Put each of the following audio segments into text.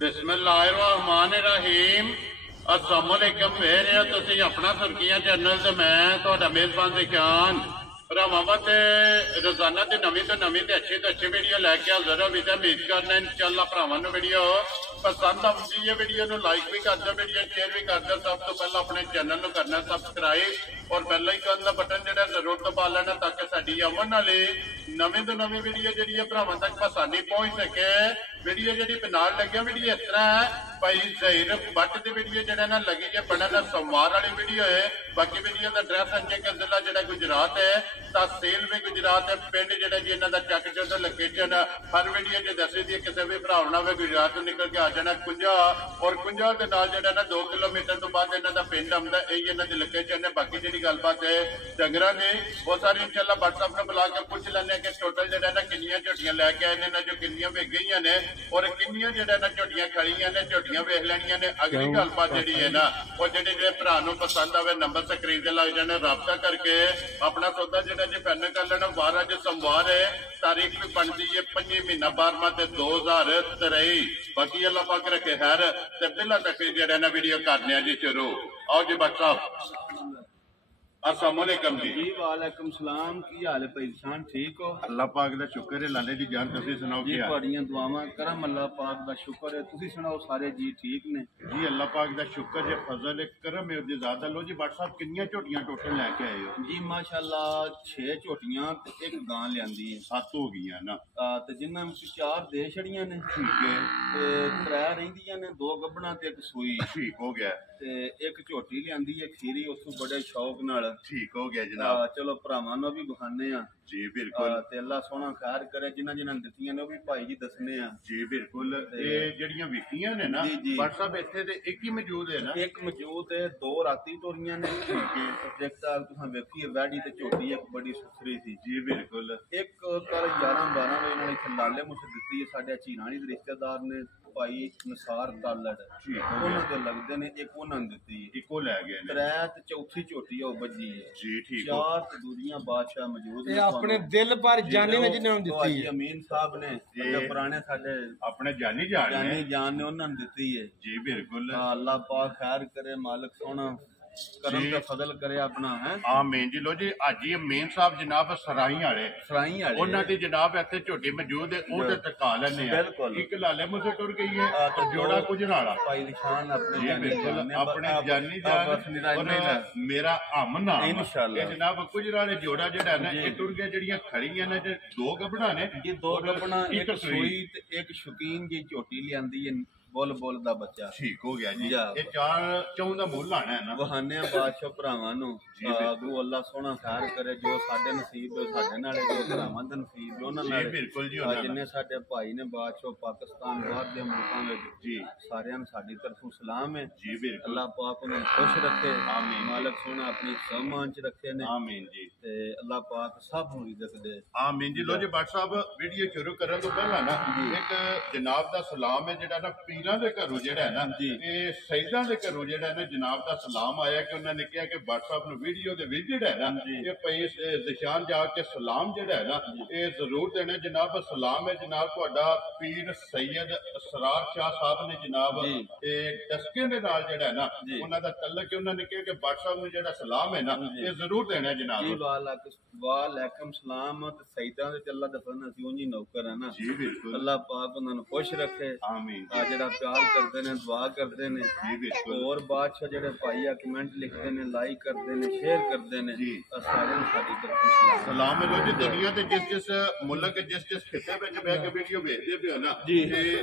बिस्मिल्लाहिर्रहमानिर्रहीम। अस्सलाम वालेकुम। फिर तुसीं अपना सुर्खियां चैनल ते मैं तुहाडा मेज़बान ज़िशान भरावां ते रोजाना की नवी तो नवी ते अच्छी वीडियो लैके हाज़र हो। उम्मीद करना इंशाअल्लाह भरावां नूं वीडियो पसंद आउंदी है। वीडियो नूं लाइक भी कर दो, वीडियो शेयर भी कर दो। सब तो पहले अपने चैनल नूं करना सब्सक्राइब और बेल आइकन का बटन जिहड़ा जरूर दबा लेना ताकि साडी आउण वाली नवी तो नवी वीडियो जिहड़ी है भरावां तक आसानी पहुंच सके। वीडियो जिहड़ी नाल लगे वीडियो इस तरह है भाई ज़हीर भट्ट की वीडियो जिहड़ा ना लगी है बड़ा सोमवार वाली वीडियो है। बाकी वीडियो का एड्रैस संजय का जिला जिहड़ा गुजरात है, तहसील भी गुजरात है, पिंड जिहड़ा जी इन्हां दा चक चो लोकेशन हर वीडियो च दसी दी। किसी भी भरा ना गुजरात तो निकल के आ जाना कुंजा और कुंजा के नाल जिहड़ा ना 2 किलोमीटर तो बाद इन्हां दा पिंड आउंदा। यही इन्हां दी लोकेशन है। बाकी जिहड़ी गलबात है डंगरां दी वो सारी इंशाअल्लाह व्हाट्सएप नूं बुला के पुछ लैंदे कि टोटल जिहड़ा ना किन्नियां झोटियां लैके आए ने, जो किन्नियां विक गईयां ने और किन्नियां जिहड़ा ना झोटियां खड़ियां ने। झोटियां वेख लैणियां ने। अगली गलबात जिहड़ी है ना वो जिहड़े भरा नूं पसंद आवे नंबर स्क्रीन ते लग जाने, राबता करके अपना सौदा जिहड़ा जी फाइनल कर लेना। 12 अज सोमवार है, तारीख भी बनती है 5 महीना 12वां 2023। बाकी अल्लाह पाक रखे खैर ते बिला तक जिहड़ा ना वीडियो करने जी शुरू। आओ जी बट साहब, अस्सलाम वालेकुम जी। जी वालेकुम सलाम। की हाल है भाई शान, ठीक हो? अल्लाह पाक दा शुक्र है। लाले दी जान तुसीं सुनाओ जी की हाल? तुहाड़ियां दुआवां करम अल्लाह पाक दा शुक्र है। तुसीं सुनाओ सारे जी ठीक ने? जी अल्लाह पाक दा शुक्र है, फजल है, करम है उहदी ज़ात दा। लो जी बट साहब किन्नियां झोटियां टोटल लैके आए हो? जी माशाअल्लाह 6 झोटियां ते एक गां लियांदी है। 7 हो गईयां ना ते जिन्हां विच 4 दे छड़ियां ने ठीक है ते 3 रहिंदियां ने, 2 गब्बना ते एक सूई। ठीक हो गया ते एक झोटी लियांदी है खीरी उत्थों बड़े शौक नाल। ठीक हो गया जनाब। चलो भरावां नूं भी बखाने आ जी बिल्कुल ते अल्लाह सोहना खैर करे। जिन्हां जिन्हां दित्तियां ने वो भी भाई जी दसने आ। जी बिल्कुल। ये जड़ियां विकियां ने ना जी, जी। बट साहब इत्थे ते एक ही मौजूद है ना? एक मौजूद है, 2 राती टोरियां ने। देखता तुहां वेखी है वैडी ते झोटी एक बड़ी सुथरी थी। जी बिल्कुल। एक कल 11-12 बजे नाल इत्थे लाले मुझे दित्ती है साडे चीरानी दे रिश्तेदार ने भाई नसार तालड़। ठीक हो उन्हां गया। दे लगदे ने, एक उन्हां ने दित्ती है। इको लै गए ने। 3 ते चौथी झोटी है वो बजी है। जी ठीक हो। 4 ते दूरियां बादशाह मौजूद ने। अपने दिल पर जाने ने जिन्होंने दी हाजी अमीन साहब ने जो पुराने साडे अपने जानी जान ने जानी जान ने उन्हां ने दित्ती है। जी बिल्कुल। अल्लाह पाक खैर करे, मालिक सोना करम का फजल करे अपना है। आमीन जी। लो जी अज ही मेन साहब जनाब सराई वाले सराई वाले उन्हां दी जनाब इत्थे झोटी मौजूद है, वो ते टका लैने आ। बिल्कुल। एक लाले मुझे टुर गई है तो जोड़ा कुछ नाला भाई निशान अपने जी बिल्कुल अपने जानी जान और मेरा अमना इंशाअल्लाह ये जनाब कुछ नाले जोड़ा जेड़ा ना ये टुर गया। जड़ियां खड़ियां ने 2 गबड़ा ने। ये 2 गबड़ा एक सूई ते एक शौकीन जी झोटी लियांदी है बोल बोल दा बच्चा। ठीक हो गया जी। ये 4 चौं दा मुल आना है ना बहाने बादशाह भरावां नूं अगू अल्लाह सोहना खैर करे। जो साडे नसीब है साडे नाल, जो भरावां दे नसीब है उन्हां नाल। बिल्कुल जी। जिन्ने साडे भाई ने बादशाह पाकिस्तान बाहर दे मुल्कां विच जी सारियां नूं साडी तरफों सलाम है। जी बिल्कुल। अल्लाह पाक उन्हें खुश रखे। आमीन। मालिक सोहना अपनी सम्मान च रखे ने। आमीन जी। ते अल्लाह पाक सब नूं इज्जत दे। आमीन जी। लो जी भट्ट साहब वीडियो शुरू करन तो पहला ना एक जनाब दा सलाम है जेड़ा ना पीरां दे घरों जेड़ा है ना ये सईदां दे घरों जेड़ा है ना जनाब दा सलाम आया कि उन्होंने कहा कि भट्ट साहब नूं वीडियो दे विच जेड़ा है ना ये भाई ज़िशान जाके सलाम जेड़ा है ना ये जरूर देना। जनाब सलाम है जनाब तुहाडा पीर सैयद असरार शाह साहब ने जनाब ये डस्के दे नाल जेड़ा है ना उन्हां दा तल्लक है। उन्होंने कहा कि भट्ट साहब नूं जेड़ा सलाम है ना ये जरूर देना जनाब। जी वालेकुम सलाम। ते सईदां दे अल्लाह दा फजल असीं उंजी नौकर है ना। जी बिल्कुल। अल्लाह पाक उन्हां नूं खुश रखे। आमीन। जेड़ा प्यार करते ने दुआ करते ने। जी बिल्कुल। और बादशाह जेड़े भाई कमेंट लिखते ने, लाइक करते ने, शेयर करते ने जी सारे साडी तरफों सलाम है। लो जी दुनिया के जिस जिस मुल्क जिस जिस खिते में बह के वीडियो भेजते पे हो ना जी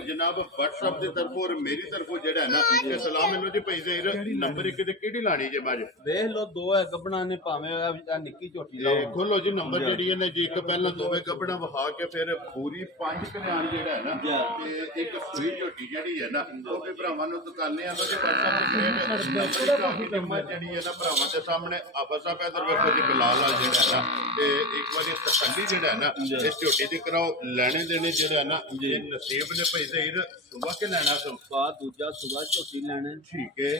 जनाब व्हाट्सएप की तरफों और मेरी तरफों जेड़ा है ना ये सलाम है। लो जी भाई ज़हीर नंबर 1 ते केड़ी लानी जे बाज देख लो 2 है गबना ने भावे निक्की झोटी लाओ। खोलो जी नंबर जेड़ी है ना जी एक पहला 2 गबड़ा वहा के फिर पूरी 5 कल्याण जेड़ा है ना ते एक सूई झोटी जेड़ी है ना वो भी भरावां नूं दुकाने आ। लो जी व्हाट्सएप ते नंबर काफी नंबर जेड़ी है ना भरावां दे सामने आपा साहब इधर वेखो जी बिलाल आ जेड़ा है ना ते एक बारी तसल्ली जेड़ा है ना इस झोटी दी कराओ लेने देने जेड़ा है ना ये नसीब ने भाई ज़हीर सुबह के लेना सुबह दूजा सुबह झोटी लेने। ठीक है।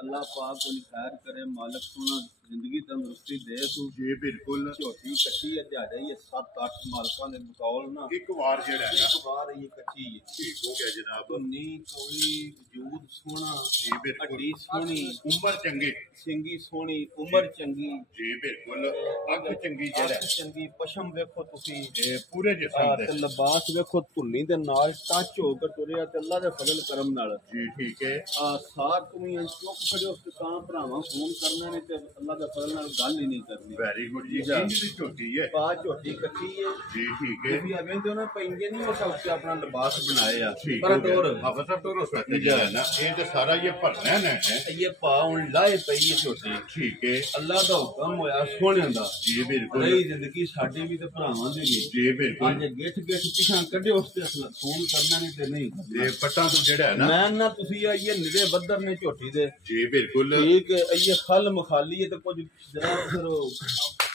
अल्लाह पाक उन्हें खैर करे, मालिक सोना ਜ਼ਿੰਦਗੀ ਤੰਦਰੁਸਤੀ ਦੇ ਤੂੰ ਜੀ ਬਿਲਕੁਲ ਝੋਟੀ ਕੱਟੀ ਹੈ ਦਿਹਾੜੇ ਹੀ 7-8 ਮਾਲਕਾਂ ਦੇ ਬਕੌਲ ਨਾ ਇੱਕ ਵਾਰ ਜਿਹੜਾ ਹੈ ਨਾ ਇੱਕ ਵਾਰ ਇਹ ਕੱਟੀ ਹੈ ਠੀਕ ਹੋ ਗਿਆ ਜਨਾਬ ਧੁੰਨੀ ਕੋਈ ਵਜੂਦ ਸੋਹਣਾ ਜੀ ਬਿਲਕੁਲ ਹੱਡੀ ਸੋਹਣੀ ਉਮਰ ਚੰਗੀ ਸਿੰਗੀ ਸੋਹਣੀ ਉਮਰ ਚੰਗੀ ਜੀ ਬਿਲਕੁਲ ਅੱਖ ਚੰਗੀ ਜਿਹੜਾ ਅੱਖ ਚੰਗੀ ਪਸ਼ਮ ਵੇਖੋ ਤੁਸੀਂ ਇਹ ਪੂਰੇ ਜਿਸਮ ਦੇ ਤੇ ਲਿਬਾਸ ਵੇਖੋ ਧੁੰਨੀ ਦੇ ਨਾਲ ਟੱਚ ਹੋ ਕੇ ਤੁਰਿਆ ਤੇ ਅੱਲਾ ਦੇ ਫਜ਼ਲ ਕਰਮ ਨਾਲ ਜੀ ਠੀਕ ਹੈ ਸਾਰ ਤੁਸੀਂ ਚੁੱਕ ਖੜੋ ਤੇ ਤਾਂ ਭਰਾਵਾਂ ਫੋਨ ਕਰਨਾ ਨੇ ਤੇ ਅੱਲਾ ਦੇ ਫਜ਼ਲ ਨਾਲ ਗੱਲ ਹੀ ਨਹੀਂ ਕਰਨੀ ਵੈਰੀ ਗੁੱਡ ਜੀ ਇੰਜ ਦੀ ਝੋਟੀ ਹੈ ਪਾ ਝੋਟੀ ਕੱਟੀ ਹੈ ਜੀ ਠੀਕ ਹੈ ਤੁਸੀਂ ਅਵੇਂ ਤੇ ਉਹਨਾਂ ਪੈਂਗੇ ਨਹੀਂ ਉਹ ਉੱਤੇ ਆਪਣਾ ਲਿਬਾਸ ਬਣਾਏ ਆ ठीक ਪਰ हो गया। ਤੋਰ हाँ, बस अब तो रोसते जो है ना ये तो सारा ये भरना है ना है ਇਹ ਪਾ ਹੁਣ ਲਾਏ ਪਈ ਹੈ ਝੋਟੀ ठीक है ਅੱਲਾ ਦਾ ਹੁਕਮ ਹੋਇਆ ਸੋਹਣਿਆਂ ਦਾ जी बिल्कुल ਰਹੀ ਜ਼ਿੰਦਗੀ ਸਾਡੀ ਵੀ ਤੇ ਭਰਾਵਾਂ ਦੀ ਵੀ जी बिल्कुल ਅੱਜ ਗਿੱਠ ਗਿੱਠ ਪਿਛਾਂ ਕੱਢਿਓ ਉਸ ਤੇ ਫੋਨ ਕਰਨਾ ਨਹੀਂ ਤੇ ਨਹੀਂ ये पट्टा तो जेड़ा है ना ਮੈਂ ਨਾ ਤੁਸੀਂ ਆਈਏ ਨਿਰੇ ਬੱਦਰ ਨੇ ਝੋਟੀ ਦੇ जी बिल्कुल ਠੀਕ ਹੈ ਇਹ ਖਲ ਮਖਾਲੀ ਹੈ ਤੇ ਕੁਝ ਜਰਾ ਫਿਰ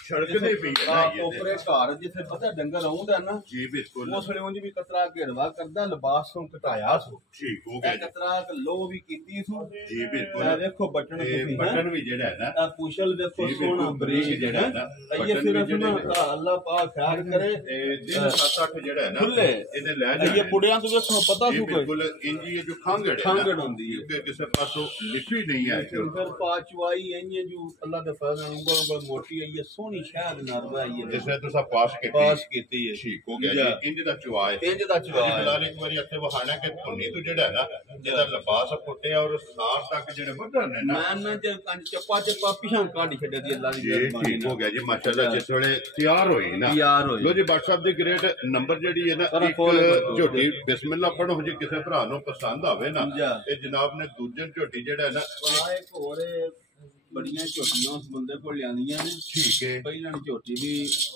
सड़क दे भी है ना ये ਉਪਰੇ ਘਰ ਜਿੱਥੇ ਪਤਾ ਡੰਗਰ ਆਉਂਦਾ ਨਾ जी बिल्कुल ਉਸ ਵੇਲੇ ਉਂਝ ਵੀ ਕਤਰਾ ਘੇਰਵਾ ਕਰਦਾ ਲਿਬਾਸ ਤੋਂ ਘਟਾਇਆ ਸੋ ठीक हो ਇਹ गया ਕਤਰਾ ਲੋ ਵੀ ਕੀਤੀ ਸੋ जी ਮੈਂ बिल्कुल ਵੇਖੋ ਬਟਨ ये ਤੁਸੀਂ बटन भी जेड़ा है ना ਆ ਪੁਸ਼ਲ ਵੇਖੋ ਜੀ, ਸੋਹਣਾ ਬਿਲਕੁਲ, ਬਰੀਕ ਜਿਹੜਾ ਜਿਹੜਾ ਨਾ, ਇਹ ਬਟਨ ਸਿਰਫ ਵੀ ਨਾ ਜਿਹੜੇ ਅੱਲਾ ਪਾਕ ਖੈਰ ਕਰੇ दिन 7-8 जेड़ा है ना खुले ਇਹਦੇ ਲੈ ਇਹ ਜਾਣੇ ਪੁੜਿਆਂ ਤੋਂ ਵੇਖੋ ਪਤਾ ये ਸੂ ਕੋਈ बिल्कुल इंज ये जो खांगड़ है ਖਾਂਗੜ ना ਹੁੰਦੀ ਹੈ क्योंकि किसी पासों लिखी नहीं है जो ਫਿਰ ਪਾਚਵਾਈ ਐਂ ਜੋ ਅੱਲਾ ਦੇ ਫਜ਼ਲ ਨਾਲ ਉਂਗਲ ਮੋਟੀ ਆਈ ਹੈ ਸੋਹਣੀ ਸ਼ਾਇਦ ਨਰਵਾ ਆਈ ਹੈ जिसने तुसा पास के ਪਾਸ ਕੀਤੀ ਹੈ ठीक हो गया जी इंज दा चुआ है ਇੰਜ ਦਾ ਚਵਾ ਫਿਲਹਾਲ ਇੱਕ ਵਾਰੀ ਇੱਥੇ ਵਹਾਣਾ ਕਿ ਧੁੰਨੀ ਤੋਂ ਜਿਹੜਾ ਹੈ ਨਾ ਜਿਹਦਾ ਲਿਬਾਸ ਫੁੱਟਿਆ ਔਰ ਸਾਰ ਤੱਕ ਜਿਹੜੇ ਵਧਣ ਨੇ ਨਾ ਮੈਂ ਨਾ ਜੇ ਕੰਨ ਚੱਪਾ ਪਿਛਾਂ ਕੱਢ ਛੱਡਿਆ ਦੀ ਅੱਲਾ ਦੀ ਜੀ ਠੀਕ ਹੋ ਗਿਆ ਜੀ ਮਾਸ਼ਾਅੱਲਾ ਜਿਸ ਵੇਲੇ ਤਿਆਰ ਹੋਈ ਨਾ ਯਾਰ ਹੋਈ ਲੋ ਜੀ WhatsApp ਦੀ ਗ੍ਰੇਡ ਨੰਬਰ ਜਿਹੜੀ ਹੈ ਨਾ ਸਾਰਾ ਇੱਕ ਖੋਲ ਕੇ ਝੋਟੀ ਬਿਸਮਿਲ੍ਲਾ ਪੜੋ ਜੇ ਕਿਸੇ ਭਰਾ ਨੂੰ ਪਸੰਦ ਆਵੇ ਨਾ ਜੀ। ਇਹ ਜਨਾਬ ਨੇ ਦੂਜੇ ਝੋਟੀ ਜਿਹੜਾ ਹੈ ਨਾ ਆ ਇੱਕ ਹੋਰ ਬੜੀਆਂ ਝੋਟੀਆਂ ਉਸ ਬੰਦੇ ਕੋਲ ਲਿਆਂਦੀਆਂ ਨੇ ਠੀਕ ਹੈ ਪਹਿਲਾਂ ਝੋਟੀ ਵੀ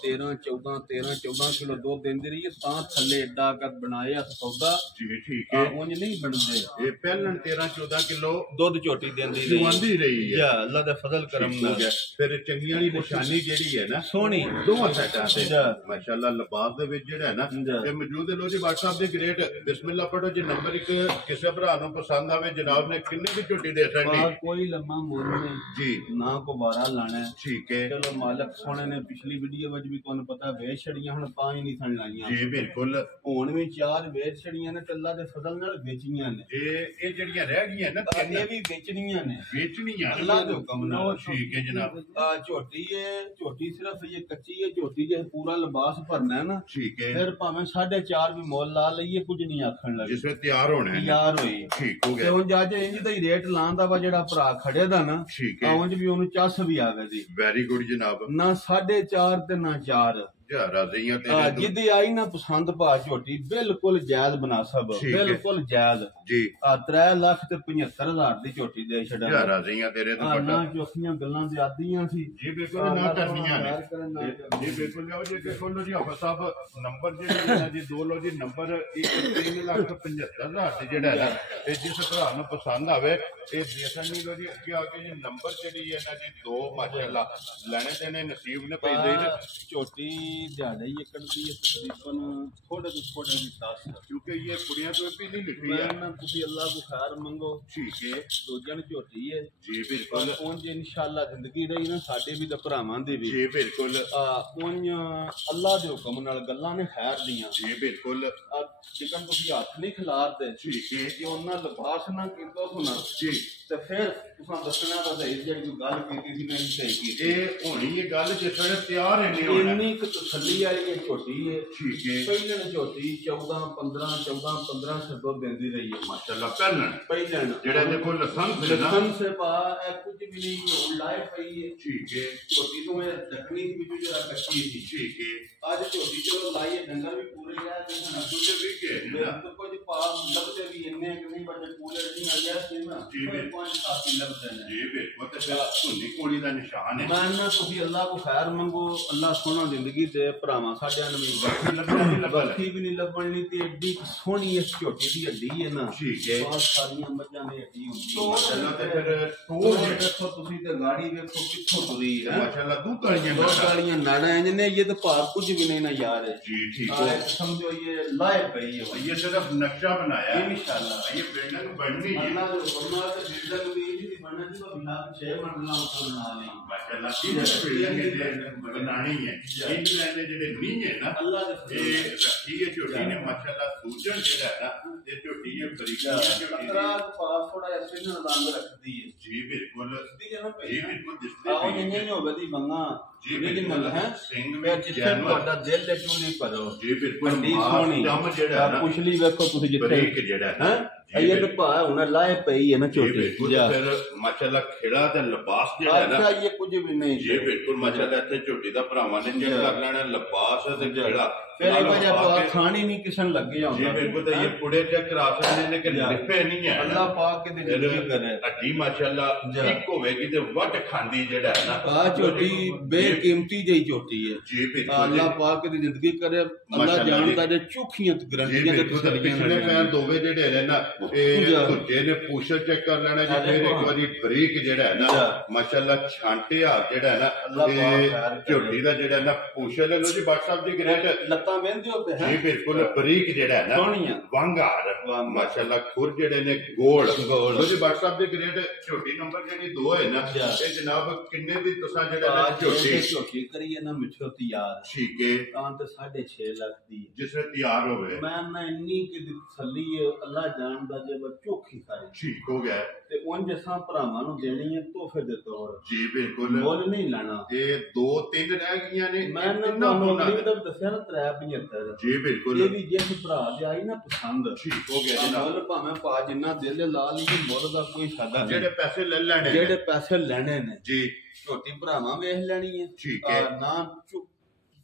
13-14 ਕਿਲੋ ਦੁੱਧ ਦਿੰਦੀ ਰਹੀ ਹੈ ਤਾਂ ਥੱਲੇ ਏਡਾ ਕਰ ਬਣਾਇਆ ਸੌਦਾ ਜੀ ਠੀਕ ਹੈ ਉਂਝ ਨਹੀਂ ਬਣਦੇ ਇਹ ਪਹਿਲਾਂ 13-14 ਕਿਲੋ ਦੁੱਧ ਝੋਟੀ ਦਿੰਦੀ ਰਹੀ ਚੁਆਂਦੀ ਰਹੀ ਹੈ ਯਾ ਅੱਲਾ ਦਾ ਫਜ਼ਲ ਕਰਮ ਠੀਕ ਹੋ ਨਾਲ ਗਿਆ ਫਿਰ ਚੰਗੀਆਂ ਵਾਲੀ ਨਿਸ਼ਾਨੀ ਜਿਹੜੀ ਹੈ ਨਾ ਸੋਹਣੀ ਦੋਵਾਂ ਸਾਈਡਾਂ ਤੇ ਜੀ। ਮਾਸ਼ਾਅੱਲਾ ਲਿਬਾਸ ਦੇ ਵਿੱਚ ਜਿਹੜਾ ਹੈ ਨਾ ਜੀ। ਇਹ ਮੌਜੂਦ ਹੈ ਲੋ ਜੀ WhatsApp ਦੇ ਗ੍ਰੇਡ ਬਿਸਮਿਲ੍ਲਾ ਪੜੋ ਜੇ ਨੰਬਰ ਇੱਕ ਕਿਸੇ ਭਰਾ ਨੂੰ ਪਸੰਦ ਆਵੇ ਜਨਾਬ ਨੇ ਕਿੰਨੇ ਦੀ ਝੋਟੀ ਦੇ ਸਕਦੀ ਪਾ ਕੋਈ ਲੰਮਾ ਮੁੱਲ ਨਹੀਂ ਜੀ ਨਾ ਕੋ ਵਾਰਾ ਲਾਣਾ ਹੈ। ਠੀਕ ਹੈ ਚਲੋ ਮਾਲਕ ਸੋਹਣੇ ਨੇ ਪਿਛਲੀ ਵੀਡੀਓ ਵਿੱਚ ਵੀ ਤੁਹਾਨੂੰ ਪਤਾ ਵੇਚ ਛੜੀਆਂ ਹੁਣ ਤਾਂ ਹੀ ਨਹੀਂ ਥਣ ਲਾਈਆਂ ਜੀ ਬਿਲਕੁਲ ਹੁਣ ਵੀ 4 ਵੇਚ ਛੜੀਆਂ ਨੇ ਤੇ ਅੱਲਾ ਦੇ ਫਜ਼ਲ ਨਾਲ ਵੇਚੀਆਂ ਨੇ ਇਹ ਜਿਹੜੀਆਂ ਰਹਿ ਗਈਆਂ ਨਾ ਤਾਂ ਤਿੰਨ ਇਹ ਵੀ ਵੇਚਣੀਆਂ ਨੇ ਵੇਚਣੀਆਂ ਅੱਲਾ ਦੇ ਹੁਕਮ ਨਾਲ ਠੀਕ ਹੈ ਜਨਾਬ ਝੋਟੀ ਹੈ ਝੋਟੀ ਸਿਰਫ ਇਹ ਕੱਚੀ ਹੈ ਝੋਟੀ ਜੇ ਪੂਰਾ ਲਿਬਾਸ ਭਰਨਾ ਹੈ ਨਾ ਠੀਕ ਹੈ ਫਿਰ ਭਾਵੇਂ 4.5 ਵੀ ਮੁੱਲ ਲਾ ਲਈਏ ਕੁਝ ਨਹੀਂ ਆਖਣ ਲੱਗੇ ਜਿਸ ਵੇਲੇ ਤਿਆਰ ਹੋਣਾ ਹੈ ਨਾ। ਯਾਰ ਹੋਈ ਠੀਕ ਹੋ ਤੇ ਗਿਆ ਹੁਣ ਜੱਜ ਇੰਜ ਦਾ ਹੀ ਰੇਟ ਲਾਉਂਦਾ ਵਾ ਜਿਹੜਾ ਭਰਾ ਖੜੇ ਦਾ ਨਾ ਠੀਕ ਹੈ ਆਉਂਜ ਵੀ ਉਹਨੂੰ ਚੱਸ ਵੀ ਆ ਗਈ ਵੈਰੀ ਗੁੱਡ ਜਨਾਬ ਨਾ 4.5 ਤੇ ਨਾ 4 ਜਹਰਾ ਜ਼ਈਆਂ ਤੇਰੇ ਤੋਂ ਜਿੱਦੀ ਆਈ ਨਾ ਪਸੰਦ ਭਾ ਝੋਟੀ ਬਿਲਕੁਲ ਜਾਇਜ਼ ਬਣਾ ਸਭ ਠੀਕ ਹੈ। ਬਿਲਕੁਲ ਜਾਇਜ਼ ਜੀ 3 ਲੱਖ ਤੇ 75,000 ਦੀ ਝੋਟੀ ਦੇ ਛੱਡਾਂ ਜਹਰਾ ਜ਼ਈਆਂ ਤੇਰੇ ਤੋਂ ਨਾ ਵੱਡਾ ਚੋਖੀਆਂ ਗੱਲਾਂ ਤੇ ਆਦੀਆਂ ਸੀ ਜੀ ਬਿਲਕੁਲ ਨਾ ਕਰਨੀਆਂ ਨੇ ਜੀ ਬਿਲਕੁਲ ਜਾਓ ਜੀ ਦੇਖੋ ਲੋ ਜੀ ਆਫਰ ਸਾਹਿਬ ਨੰਬਰ ਜਿਹੜੇ ਨੇ ਜੀ ਦੋ ਲੋ ਜੀ ਨੰਬਰ 3,75,000 ਜਿਹੜਾ ਹੈ ਨਾ ਇਹ ਜਿਸ ਭਰਾ ਨੂੰ ਪਸੰਦ ਆਵੇ ਇਹ ਦੇਖਣ ਨਹੀਂ ਲੋ ਜੀ ਅੱਗੇ ਆ ਕੇ ਜੀ ਨੰਬਰ ਜਿਹੜੀ ਹੈ ਨਾ ਜੀ ਦੋ ਮਾਸ਼ਾਅੱਲਾ ਲੈਣੇ ਦੇਣੇ ਨਸੀਬ ਨੇ ਪੈਂਦੇ ਨੇ ਝੋਟੀ ਦਿਹਾੜੇ ਹੀ ਕੱਢਦੀ ਹੈ ਤਕਰੀਬਨ ਥੋੜੇ ਤੋਂ ਥੋੜੇ ਦੀ 10 ਕਿਉਂਕਿ ਇਹ ਕੁੜੀਆਂ ਤੋਂ ਵੀ ਨਹੀਂ ਲਿਖੀ ਹੈ ਮੈਂ ਤੁਸੀਂ ਅੱਲਾਹ ਕੋ ਖੈਰ ਮੰਗੋ ਠੀਕ ਹੈ ਦੂਜਿਆਂ ਨੂੰ ਝੋਟੀ ਹੈ ਜੀ ਪਰ ਬਿਲਕੁਲ ਉਂਝ ਇਨਸ਼ਾਅੱਲਾ ਜ਼ਿੰਦਗੀ ਰਹੀ ਨਾ ਸਾਡੇ ਵੀ ਤੇ ਭਰਾਵਾਂ ਦੀ ਵੀ ਜੀ ਬਿਲਕੁਲ ਉਂਝ ਅੱਲਾਹ ਦੇ ਹੁਕਮ ਨਾਲ ਗੱਲਾਂ ਨੇ ਖੈਰ ਦੀਆਂ ਜੀ ਬਿਲਕੁਲ ਜਿਕਨ ਤੁਸੀਂ ਹੱਥ ਨਹੀਂ ਖਿਲਾਰਦੇ ਠੀਕ ਹੈ ਕਿ ਉਹਨਾਂ ਲਿਬਾਸ ਨਾ ਕੀਤਾ ਸੁਣਾ ਜੀ ਤੇ ਫਿਰ ਤੁਸੀਂ ਦੱਸਣਾ ਵਾ ਜਿਹੜੀ ਕੋਈ ਗੱਲ ਕੀਤੀ ਸੀ ਮੈਂ ਸਹੀ ਕੀਤੀ ਇਹ ਹੋਣੀ ਇਹ ਗੱਲ ਜਿਸ ਵੇਲੇ ਤਿਆਰ ਹੈ ਨਹੀਂ ਹੋਣਾ ਇੰਨੀ ਕੁ ਤਸੱਲੀ ਵਾਲੀ ਇਹ ਝੋਟੀ ਹੈ ਠੀਕ ਹੈ ਪਹਿਲਾਂ ਝੋਟੀ 14 ਸੱਦੋ ਦਿੰਦੀ ਰਹੀ ਹੈ ਮਾਸ਼ਾਅੱਲਾ ਪਹਿਲਣ ਪਹਿਲਾਂ ਜਿਹੜਾ ਦੇਖੋ ਲਾਇਸੈਂਸ ਹੈ ਨਾ ਲਖਨ ਸੇ ਪਾ ਇਹ ਕੁਝ ਵੀ ਨਹੀਂ ਹੋਣ ਲਾਇ ਪਈ ਹੈ ਠੀਕ ਹੈ ਝੋਟੀ ਤੋਂ ਇਹ ਦੱਖਣੀ ਵਿੱਚ ਜਿਹੜਾ ਕੱਚੀ ਸੀ ਠੀਕ ਹੈ ਅੱਜ ਝੋਟੀ ਚਲੋ ਲਾਈਏ ਡੰਗਰ ਵੀ ਪੂਰੇ ਆ ਤੇ ਨਾ ਦੂਜੇ ਵੀ ਕੇ ਬਿਲਕੁਲ ਕੁਝ ਪਾ ਲੱਭਦੇ ਵੀ ਇੰਨੇ ਕਿ ਨਹੀਂ ਵੱਡੇ ਪੂਰੇ ਨਹੀਂ ਆ ਗਿਆ ਸੀ ਨਾ ਜੀ, ਬਿਲਕੁਲ। ਪੁਆਇੰਟ ਕਾਫੀ ਲੱਭਦੇ ਨੇ ਜੀ ਬਿਲਕੁਲ ਤੇ ਫਿਰ ਧੁੰਨੀ ਕੋਲੀ ਦਾ ਨਿਸ਼ਾਨ ਹੈ ਮੈਂ ਨਾ ਤੁਸੀਂ ਅੱਲਾਹ ਕੋ ਖੈਰ ਮੰਗੋ ਅੱਲਾਹ ਸੋਹਣਾ ਜ਼ਿੰਦਗੀ ਦੇ ਭਰਾਵਾਂ ਸਾਡਿਆਂ ਨੂੰ ਵੀ ਲੱਭਣਾ ਨਹੀਂ ਲੱਭਣਾ ਬੱਖੀ ਵੀ ਨਹੀਂ ਲੱਭਣੀ ਤੇ ਏਡੀ ਸੋਹਣੀ ਇਸ ਝੋਟੀ ਦੀ ਹੱਡੀ ਹੈ ਨਾ ਠੀਕ ਹੈ ਬਹੁਤ ਸਾਰੀਆਂ ਮੱਝਾਂ ਦੀ ਹੱਡੀ ਹੁੰਦੀ ਹੈ ਮਾਸ਼ਾਅੱਲਾ ਤੇ ਫਿਰ ਉਹ ਵੇਖੋ ਤੁਸੀਂ ਤੇ ਗਾੜੀ ਵੇਖੋ ਕਿੱਥੋਂ ਤੁਰੀ ਹੈ ਮਾਸ਼ਾਅੱਲਾ ਦੂਧ ਵਾਲੀਆਂ दो ਨਸ਼ਾ गाड़ियां नाड़ा है जिन्हें ये तो पार कुछ भी नहीं ना यार है जी ठीक है समझो ये लायक है ये भाई ये सिर्फ नक्शा बनाया है इंशाल्लाह ये बिल्डिंग बननी है अल्लाह ने फरमाया कि बिल्डिंग भी ਬਣਨਾ ਜੀ ਉਹ ਬਿਹਾਰ 6 ਮੰਡਲਾਂ ਉੱਤੇ ਨਾਲ ਹੀ ਮਾਸ਼ਾਅੱਲਾ ਇਹ ਬਣਾਣੀ ਹੈ ਇੰਗਲੈਂਡ ਦੇ ਜਿਹੜੇ ਨਹੀਂ ਹੈ ਨਾ ਅੱਲਾ ਦੇ ਇਹ ਰੱਖੀ ਹੈ ਝੋਟੀ ਨੇ ਮਾਸ਼ਾਅੱਲਾ ਸੂਜਣ ਜਿਹੜਾ ਹੈ ਨਾ ਇਹ ਝੋਟੀ ਹੈ ਬਰੀਕੀਆਂ ਝੋਟੀ ਤਰਾ ਪਾਸ ਥੋੜਾ ਜਿਹਾ ਸਿਰ ਨੂੰ ਰੰਗ ਰੱਖਦੀ ਹੈ ਜੀ ਬਿਲਕੁਲ ਦੀ ਜਨਾ ਜੀ ਬਿਲਕੁਲ ਦਿਸਦੇ ਆਹ ਨਹੀਂ ਨਹੀਂ ਹੋਵੇ ਦੀ ਬੰਗਾ ਜੀ ਬਿਲਕੁਲ ਹੈ ਸਿੰਘ ਮੈਂ ਵਿੱਚ ਜਿੱਥੇ ਜੈਨੂਅਲ ਤੁਹਾਡਾ ਦਿਲ ਦੇ ਚੁੰਨੀ ਭਰੋ ਜੀ ਬਿਲਕੁਲ ਵੱਡੀ ਸੋਹਣੀ ਜੰਮ ਜਿਹੜਾ ਹੈ ਨਾ ਪੁਛਲੀ ਵੇਖੋ ਤੁਸੀਂ ਜਿੱਥੇ ਬਰੀਕ ਜਿਹੜਾ ਹੈ ਹੈ ਇਹ ਤਾਂ ਭਾ ਹੁਣ ਲਾਏ ਪਈ ਹੈ ਨਾ ਜੀ ਝੋਟੀ ਬਿਲਕੁਲ ਫਿਰ ਮਾਸ਼ਾਅੱਲਾ ਖੇੜਾ ਤੇ ਲਿਬਾਸ ਜਿਹੜਾ ਹੈ ਨਾ ਅੱਛਾ ਇਹ ਕੁਝ ਵੀ ਨਹੀਂ ਜੀ ਬਿਲਕੁਲ ਮਾਸ਼ਾਅੱਲਾ ਇੱਥੇ ਝੋਟੀ ਦਾ ਭਰਾਵਾਂ ਨੇ ਚੈੱਕ ਕਰ ਲੈਣਾ ਲਿਬਾਸ ਤੇ ਖੇੜਾ ਫਿਰ ਇਹ ਵਜ੍ਹਾ ਪਾ ਖਾਣੀ ਨਹੀਂ ਕਿਸਨ ਲੱਗੇ ਜੀ ਹੁੰਦਾ ਬਿਲਕੁਲ ਤਾਂ ਇਹ ਪੁੜੇ ਚੈੱਕ ਕਰਾ ਸਕਦੇ ਨੇ ਕਿ ਲਿਪੇ ਨਹੀਂ ਹੈ ਅੱਲਾ ਪਾਕ ਕੇ ਦੀ ਜ਼ਿੰਦਗੀ ਕਰੇ ਅੱਡੀ ਮਾਸ਼ਾਅੱਲਾ ਇੱਕ ਹੋਵੇਗੀ ਤੇ ਵੱਟ ਖਾਂਦੀ ਜਿਹੜਾ ਹੈ ਨਾ ਆ ਝੋਟੀ ਬੇਕੀਮਤੀ ਜਿਹੀ ਝੋਟੀ ਹੈ ਜੀ ਬਿਲਕੁਲ ਅੱਲਾ ਪਾਕ ਦੀ ਜ਼ਿੰਦਗੀ ਕਰੇ ਅੱਲਾ ਜਾਣਦਾ ਜੇ ਚੁਖੀਆਂ ਗਰੰਟੀਆਂ ਤੇ ਤਸੱਲੀਆਂ ਪਿਛਲੇ ਪੈਰ ਦੋਵੇਂ ਜਿਹੜੇ ਨੇ ਨਾ ਇਹ ਦੂਜੇ ਨੇ ਪੂਛਲ ਚੈੱਕ ਕਰ ਲੈਣਾ ਜੀ ਫਿਰ ਇੱਕ ਵਾਰੀ ਬਰੀਕ ਜਿਹੜਾ ਹੈ ਨਾ ਮਾਸ਼ਾਅੱਲਾ ਛਾਂਟਿਆ ਜਿਹੜਾ ਹੈ ਨਾ ਇਹ ਝੋਟੀ ਦਾ ਜਿਹੜਾ ਨਾ ਪੂਛਲ ਲੋ ਜੀ WhatsApp ਦੀ ਗ੍ਰੇਟ ਲੱਤਾਂ ਵਹਿੰਦੇ ਹੋ ਜੀ ਬਿਲਕੁਲ ਬਰੀਕ ਜਿਹੜਾ ਹੈ ਨਾ ਸੋਹਣੀਆਂ ਵਾਂਗਾਰ ਮਾਸ਼ਾਅੱਲਾ ਖੁਰ ਜਿਹੜੇ ਨੇ ਗੋਲ ਲੋ ਜੀ WhatsApp ਦੇ ਗ੍ਰੇਟ ਝੋਟੀ ਨੰਬਰ ਜਿਹੜੀ 2 ਹੈ ਨਾ ਇਹ ਜਨਾਬ ਕਿੰਨੇ ਦੀ ਤੁਸੀਂ ਜਿਹੜਾ ਨਾ ਝੋਟੀ ਕਰੀਏ ਨਾ ਮਿੱਠੋ ਤਿਆਰ ਠੀਕ ਹੈ ਤਾਂ ਤੇ 6.5 ਲੱਖ ਦੀ ਜਿਸ ਵੇ ਤਿਆਰ ਹੋਵੇ ਮੈਂ ਨਾ ਇੰਨੀ ਕਿ ਤਸੱਲੀ ਹੈ ਅੱਲਾ ਜਾਣਦਾ ਜੇ ਮੈਂ ਚੋਖੀ ਖਾਈ ਠੀਕ ਹੋ ਗਿਆ ਤੇ ਉਂਝ ਅਸਾਂ ਭਰਾਵਾਂ ਨੂੰ ਦੇਣੀ ਹੈ ਤੋਹਫੇ ਦੇ ਤੌਰ ਜੀ ਬਿਲਕੁਲ ਮੁੱਲ ਨਹੀਂ ਲੈਣਾ ਇਹ 2-3 ਰਹਿ ਗਈਆਂ ਨੇ ਮੈਂ ਤੁਹਾਨੂੰ ਅਗਲੀ ਵਾਰ ਦੱਸਿਆ ਨਾ 375 ਜੀ ਬਿਲਕੁਲ ਇਹ ਵੀ ਜਿਸ ਭਰਾ ਦੇ ਆਈ ਨਾ ਪਸੰਦ ਠੀਕ ਹੋ ਗਿਆ ਜਨਾਬ ਮੁੱਲ ਭਾਵੇਂ ਪਾ ਜਿੰਨਾ ਦਿਲ ਲਾ ਲਈ ਮੁੱਲ ਦਾ ਕੋਈ ਫਾਇਦਾ ਨਹੀਂ ਜਿਹੜੇ ਪੈਸੇ ਲੈ ਲੈਣੇ ਜਿਹੜੇ ਪੈਸੇ ਲੈਣੇ ਨੇ ਜੀ ਝੋਟੀ ਭਰਾਵਾਂ ਵੇਖ ਲੈਣੀ ਹੈ ਠੀਕ ਹੈ ਨਾ